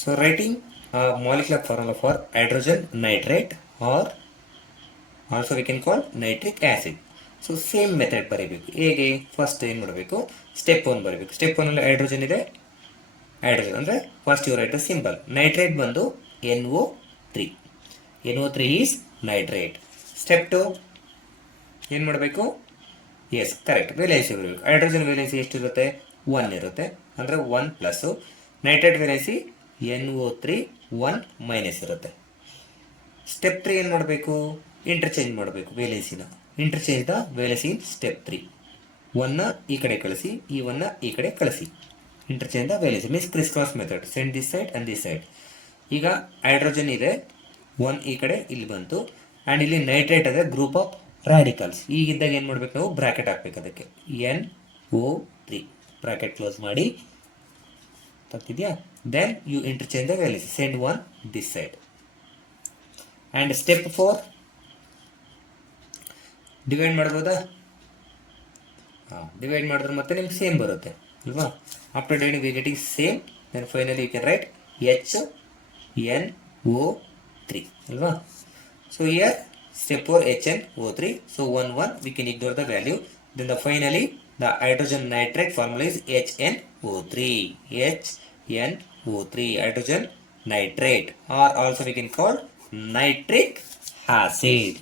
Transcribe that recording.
So writing a molecular formula for hydrogen nitrate, or also we can call nitric acid. So same method ಬರೀಬೇಕು. ಹೇಗೆ? First ಏನು ಮಾಡಬೇಕು, step 1 ಬರೀಬೇಕು. Step 1 ಅಲ್ಲಿ hydrogen ಇದೆ, hydrogen ಅಂದರೆ first you write the symbol. Nitrate ಬಂದು NO3. NO3 is nitrate. Step 2 ಏನು ಮಾಡಬೇಕು? ಎಸ್ ಕರೆಕ್ಟ್, ವೇಲೆನ್ಸಿ ಬರಬೇಕು. ಹೈಡ್ರೋಜನ್ ವೇಲೆನ್ಸಿ ಎಷ್ಟಿರುತ್ತೆ? 1 ಇರುತ್ತೆ, ಅಂದರೆ 1 plus. Nitrate valency NO3 1 minus ಇರುತ್ತೆ. ಸ್ಟೆಪ್ 3 ಏನು ಮಾಡಬೇಕು? ಇಂಟರ್ಚೇಂಜ್ ಮಾಡಬೇಕು ವೇಲೆನ್ಸಿನ. Interchange the valency in step 3. 1 ಈ ಕಡೆ ಕಳಿಸಿ, ಈ 1 ಈ ಕಡೆ ಕಳಿಸಿ. Interchange the valency means criss cross method. Send this side and this side. ಈಗ ಹೈಡ್ರೋಜನ್ ಇದೆ, 1 ಈ ಕಡೆ ಇಲ್ಲಿ ಬಂತು, ಆ್ಯಂಡ್ ಇಲ್ಲಿ ನೈಟ್ರೇಟ್ ಅದೇ ಗ್ರೂಪ್ ಆಫ್ ರಾಡಿಕಲ್ಸ್. ಈಗಿದ್ದಾಗ ಏನು ಮಾಡಬೇಕು ನಾವು? ಬ್ರಾಕೆಟ್ ಹಾಕ್ಬೇಕು ಅದಕ್ಕೆ. NO3 ಬ್ರಾಕೆಟ್ ಕ್ಲೋಸ್ ಮಾಡಿ. ತಪ್ಪಿದೆಯಾ? Then you interchange the valency. Send 1 this side. And step 4 divide ಮಾಡ್ಬೋದಾ? ಡಿವೈಡ್ ಮಾಡಿದ್ರೆ ಮತ್ತೆ ನಿಮ್ಗೆ ಸೇಮ್ ಬರುತ್ತೆ ಅಲ್ವಾ? After dividing we getting same. Then finally you can write HNO3 ಅಲ್ವಾ? So here step 4 HNO3. So 1 1 we can ignore the value. Then finally the hydrogen nitrate formula is HNO3. HNO3 hydrogen nitrate, or also we can call nitric acid.